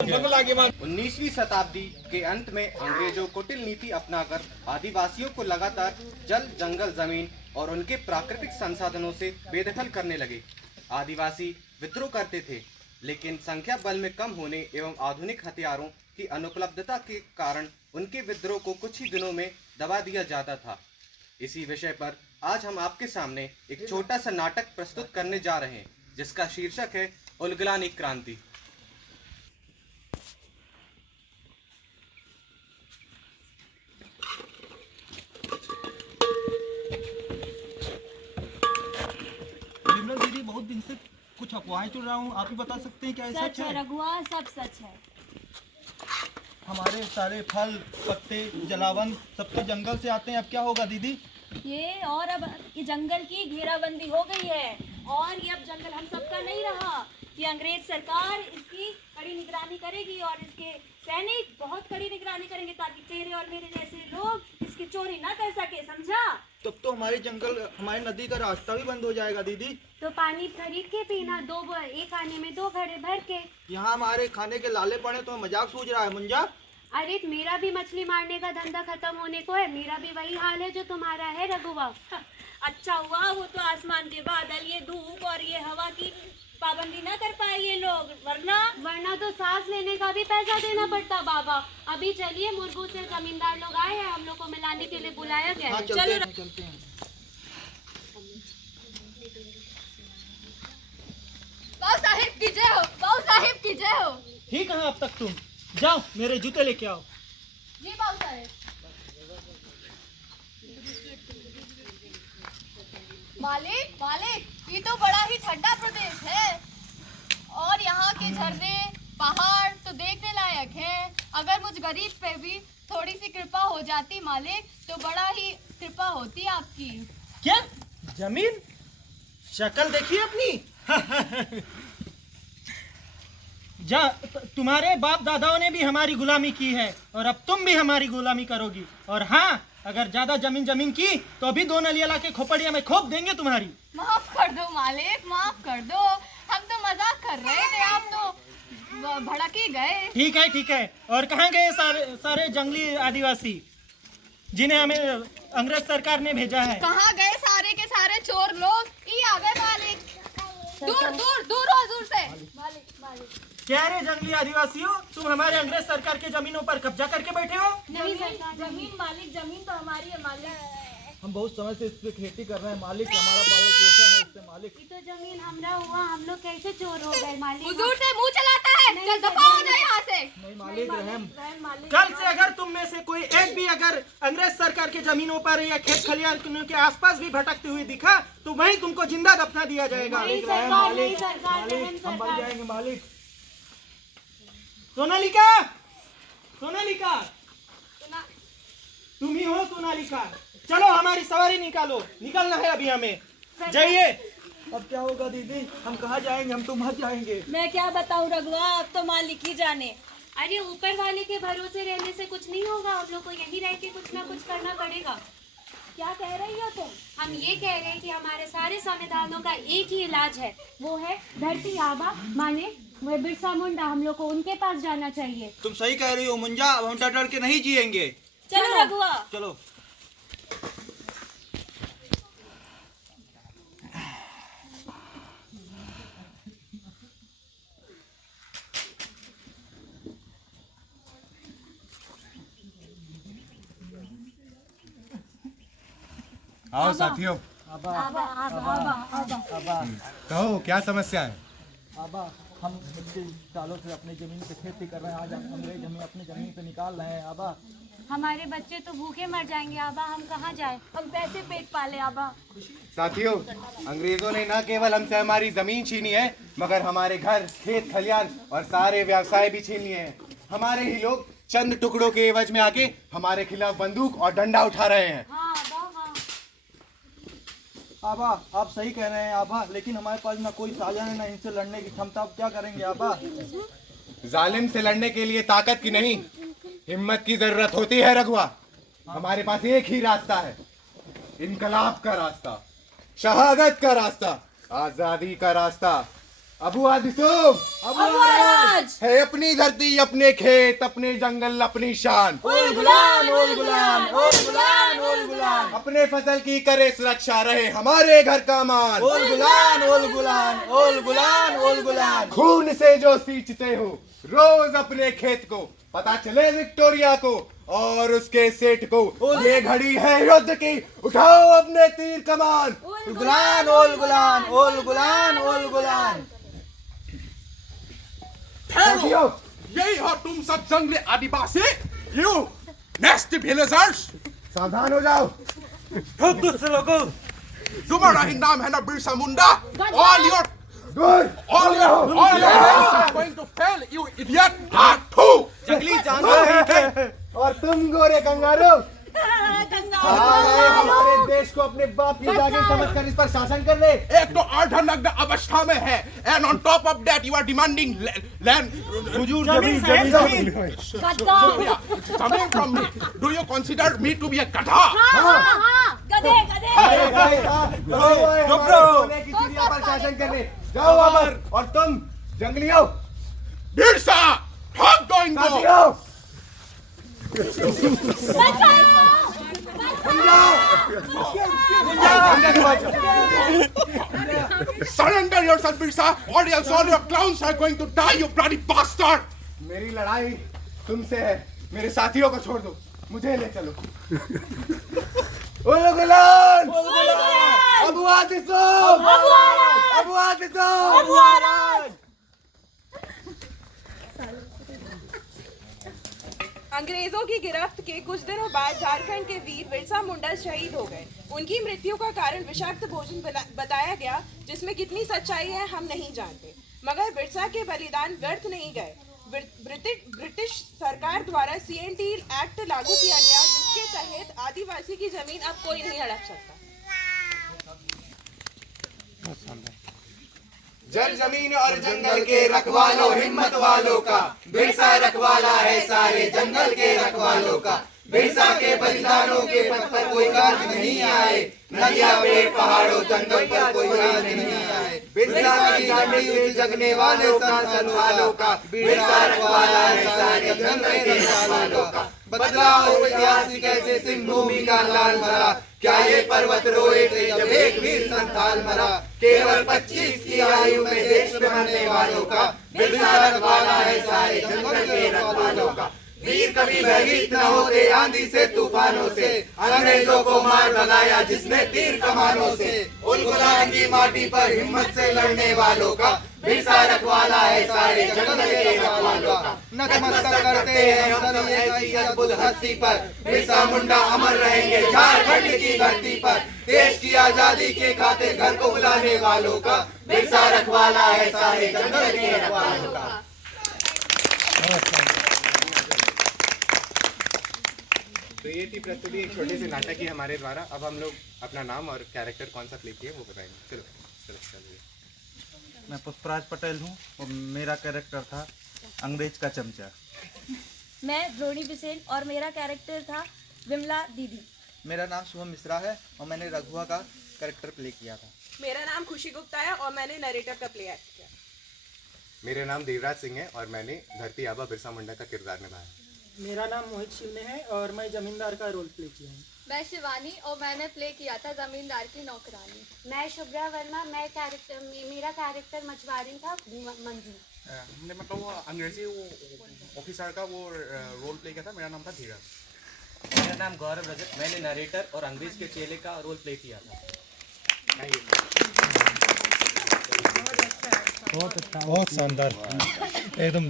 19वीं शताब्दी के अंत में अंग्रेजों कुटिल नीति अपनाकर आदिवासियों को लगातार जल, जंगल, जमीन और उनके प्राकृतिक संसाधनों से बेदखल करने लगे। आदिवासी विद्रोह करते थे, लेकिन संख्या बल में कम होने एवं आधुनिक हथियारों की अनुपलब्धता के कारण उनके विद्रोह को कुछ ही दिनों में दबा दिया जाता था। इसी विषय पर आज हम आपके सामने एक छोटा सा नाटक प्रस्तुत करने जा रहे हैं, जिसका शीर्षक है उलगलानी क्रांति। विमला दीदी, बहुत दिन से कुछ अफवाहें सुन रहा हूँ, आप ही बता सकते हैं क्या ये सच है रघुआ, सब सच है। हमारे सारे फल पत्ते जलावन सब तो जंगल से आते हैं, अब क्या होगा दीदी? अब ये जंगल की घेराबंदी हो गई है और ये अब जंगल हम सबका नहीं रहा। ये अंग्रेज सरकार इसकी कड़ी निगरानी करेगी और इसके सैनिक बहुत कड़ी निगरानी करेंगे ताकि तेरे और मेरे जैसे लोग इसकी चोरी ना कर सके, समझा? तब तो हमारे जंगल, हमारी नदी का रास्ता भी बंद हो जाएगा दीदी। तो पानी खरीद के पीना, एक आने में 2 घड़े भर के। यहाँ हमारे खाने के लाले पड़े तो मजाक सूझ रहा है मुंजा। अरे मेरा भी मछली मारने का धंधा खत्म होने को है, मेरा भी वही हाल है जो तुम्हारा है रघुआ। अच्छा हुआ वो तो आसमान के बादल, ये धूप और ये हवा की पाबंदी ना कर पाए ये लोग, वरना तो सांस लेने का भी पैसा देना पड़ता बाबा। अभी चलिए, मुर्गों से जमींदार लोग आए हैं, हम लोग को मिलाने के लिए बुलाया गया है। चलते हैं। बाबू साहिब की जय हो, बाबू साहिब की जय हो। ठीक है, अब तक तुम जाओ, मेरे जूते लेके आओ। जी बाबू साहिब। मालिक, ये तो बड़ा ही ठंडा प्रदेश है और यहाँ के झरने पहाड़ तो देखने लायक हैं। अगर मुझ गरीब पे भी थोड़ी सी कृपा हो जाती मालिक, तो बड़ा ही कृपा होती आपकी। क्या जमीन? शक्ल देखिए अपनी। तुम्हारे बाप दादाओं ने भी हमारी गुलामी की है और अब तुम भी हमारी गुलामी करोगी। और हाँ, अगर ज्यादा जमीन की तो अभी 2 नलिया ला के खोपड़िया में खोप देंगे तुम्हारी। माफ कर दो मालिक, माफ कर दो, हम तो मजाक कर रहे थे, आप तो भड़क ही गए। ठीक है। और कहाँ गए सारे जंगली आदिवासी जिन्हें हमें अंग्रेज सरकार ने भेजा है? कहाँ गए सारे के सारे चोर लोग? ये आ गए मालिक, दूर से। मालिक क्या रे जंगली आदिवासियों, तुम हमारे अंग्रेज सरकार के जमीनों पर कब्जा करके बैठे हो? नहीं सरकार, जमीन तो हमारी है मालिक। हम बहुत समय से इस पे खेती कर रहे हैं मालिक, हमारा पालन पोषण है इससे मालिक। ये तो जमीन हमरा हुआ, हम लोग कैसे चोर हो गए मालिक? हुजूर से मुंह चलाता है, चल दफा हो जाए यहाँ से। नहीं मालिक, रहम। कल से अगर तुम में से कोई एक भी अगर अंग्रेज सरकार के जमीनों पर या खेत खलिहान के आसपास भी भटकती हुई दिखा तो वहीं तुमको जिंदा दफना दिया जाएगा। मालिक हम बच जाएंगे मालिक। सोनालिका, तुम ही हो सोनालिका? चलो हमारी सवारी निकालना है अभी हमें, जाइए। अब क्या होगा दीदी, हम कहाँ जाएंगे? हम तो मर जाएंगे। मैं क्या बताऊं रघुआ, अब तो मालिक ही जाने। अरे ऊपर वाले के भरोसे रहने से कुछ नहीं होगा, हम लोग को यहीं रह के कुछ ना कुछ करना पड़ेगा। क्या कह रही हो तुम? हम ये कह रहे हैं कि हमारे सारे संविधानों का एक ही इलाज है, वो है धरती आबा माने वो बिरसा मुंडा। हम लोग को उनके पास जाना चाहिए। तुम सही कह रही हो मुंजा, अब हम डर के नहीं जिएंगे। चलो रघुआ, चलो। आओ साथियों, कहो क्या समस्या है? आबा, हम इतने सालों से अपने जमीन पे खेती कर रहे हैं, आज अंग्रेज हमें अपनी जमीन पे निकाल रहे हैं। आबा, हमारे बच्चे तो भूखे मर जाएंगे आबा, हम कहाँ जाए? हम कैसे पेट पाले आबा? साथियों, अंग्रेजों ने न केवल हमसे हमारी जमीन छीनी है, मगर हमारे घर, खेत खलिहान और सारे व्यवसाय भी छीन लिए हैं। हमारे ही लोग चंद टुकड़ों के एवज में आके हमारे खिलाफ बंदूक और डंडा उठा रहे हैं। हाँ आबा, हाँ। आबा, आप सही कह रहे हैं आबा, लेकिन हमारे पास ना कोई साधन है ना इनसे लड़ने की क्षमता। आप क्या करेंगे आबा? जालिम से लड़ने के लिए ताकत की नहीं, हिम्मत की जरूरत होती है रघुआ। हमारे पास एक ही रास्ता है, इनकलाब का रास्ता, शहादत का रास्ता, आजादी का रास्ता। अबू आदिसुम है अपनी धरती, अपने खेत, अपने जंगल, अपनी शान। ओल गुलान, ओल गुलान, ओल गुलान, ओल गुलान, अपने फसल की करे सुरक्षा, रहे हमारे घर का मान। ओल गुलान, ओल गुलान, ओल गुलान, ओल गुलान। खून से जो सींचते हो रोज अपने खेत को, पता चले विक्टोरिया को और उसके सेठ को, ये घड़ी है युद्ध की, उठाओ अपने तीर कमान। ओल गुलान, ओल गुलान, ओल गुलान, ओल गुलान। साथियों, यही हो तुम सब जंगली आदिवासी, यू नेक्स्ट विलेजर्स। सावधान हो जाओ। तुम्हारा ही नाम है ना बिरसा मुंडा। All your दूर are going to fail, you idiot. Two. जंगली जानवर है। और तुम गोरे कंगारू, हमारे देश को अपने बाप की जागीर समझकर इस पर शासन कर ले। एक तो अर्धनग्न अवस्था में है, and on top of that you are demanding land. जमीन Coming from me, do you consider me to be a gadha? गधे गधे अरे भाई साहब, हमारे सोने की चिड़िया पर शासन करने जाओ अमर। और तुम जंगलियों, Birsa, talk going go. साथियों, Surrender yourself, Birsa, or else all your clowns are going to die, you bloody bastard. मेरी लड़ाई तुमसे है, मेरे साथियों को छोड़ दो, मुझे ले चलो। ओल गुलान, अबू आदिसुम, अबू आदिसुम। अंग्रेजों की गिरफ्त के कुछ दिनों बाद झारखंड के वीर बिरसा मुंडा शहीद हो गए। उनकी मृत्यु का कारण विषाक्त भोजन बताया गया, जिसमें कितनी सच्चाई है हम नहीं जानते, मगर बिरसा के बलिदान व्यर्थ नहीं गए। ब्रिटिश सरकार द्वारा CNT एक्ट लागू किया गया, जिसके तहत आदिवासी की जमीन अब कोई नहीं हड़प सकता। जल जमीन और जंगल के रखवालों, हिम्मत वालों का बिरसा रखवाला है सारे जंगल के रखवालों का। बिरसा के बलिदानों के पथ पर कोई काज नहीं आए, नदियां पेड़ पहाड़ों जंगल पर कोई काज नहीं आए। बिरसा की गाड़ी से जगने वालों का संसालों का, बिरसा रखवाला है सारे जंगल के रखवालों का। बदलाओ इतिहास कैसे सिंह भूमि का लाल मरा, क्या ये पर्वत रोए थे जब एक वीर संथाल मरा। केवल 25 की आयु में देश में मरने वालों का, बिरसा रखवाला है सारे जंगल के रखवालों का। वीर कभी भयभीत न होते आंधी से तूफानों से, अंग्रेजों को मार भगाया जिसने तीर कमानों से। उल गुलान की माटी पर हिम्मत से लड़ने वालों का, बिरसा रखवाला है सारे जंगल के रखवालों का। नतमस्तक करते हैं हम सब ऐसी अद्भुत हस्ती पर, बिरसा मुंडा अमर रहेंगे झारखंड की धरती पर। देश की आजादी के खातिर घर को बुलाने वालों का, बिरसा रखवाला है सारे जंगल के रखवालों का। तो ये थी प्रस्तुति एक छोटे से नाटक की हमारे द्वारा। अब हम लोग अपना नाम और कैरेक्टर कौन सा प्ले किए वो बताएंगे। चलो चलिए। मैं पुष्पराज पटेल हूँ और मेरा कैरेक्टर था अंग्रेज का चमचा। मैं द्रोणी बिसेन और मेरा कैरेक्टर था विमला दीदी। मेरा नाम शुभम मिश्रा है और मैंने रघुआ का कैरेक्टर प्ले किया था। मेरा नाम खुशी गुप्ता है और मैंने नरेटर का प्ले एक्ट किया। मेरा नाम देवराज सिंह है और मैंने धरती आबा बिरसा मुंडा का किरदार निभाया। मेरा नाम मोहित शिवने है और मैं जमींदार का रोल प्ले किया हूँ। मैं शिवानी और मैंने प्ले किया था जमींदार की नौकरानी। मैं शुभ्रा वर्मा, मेरा कैरेक्टर मछुआरी था मंजू। हमने मतलब वो अंग्रेजी ऑफिसर का वो रोल प्ले किया था। मेरा नाम था धीरज। मेरा नाम गौरव रजत, मैंने नरेटर और अंग्रेज के चेले का रोल प्ले किया था। बहुत शानदार, एकदम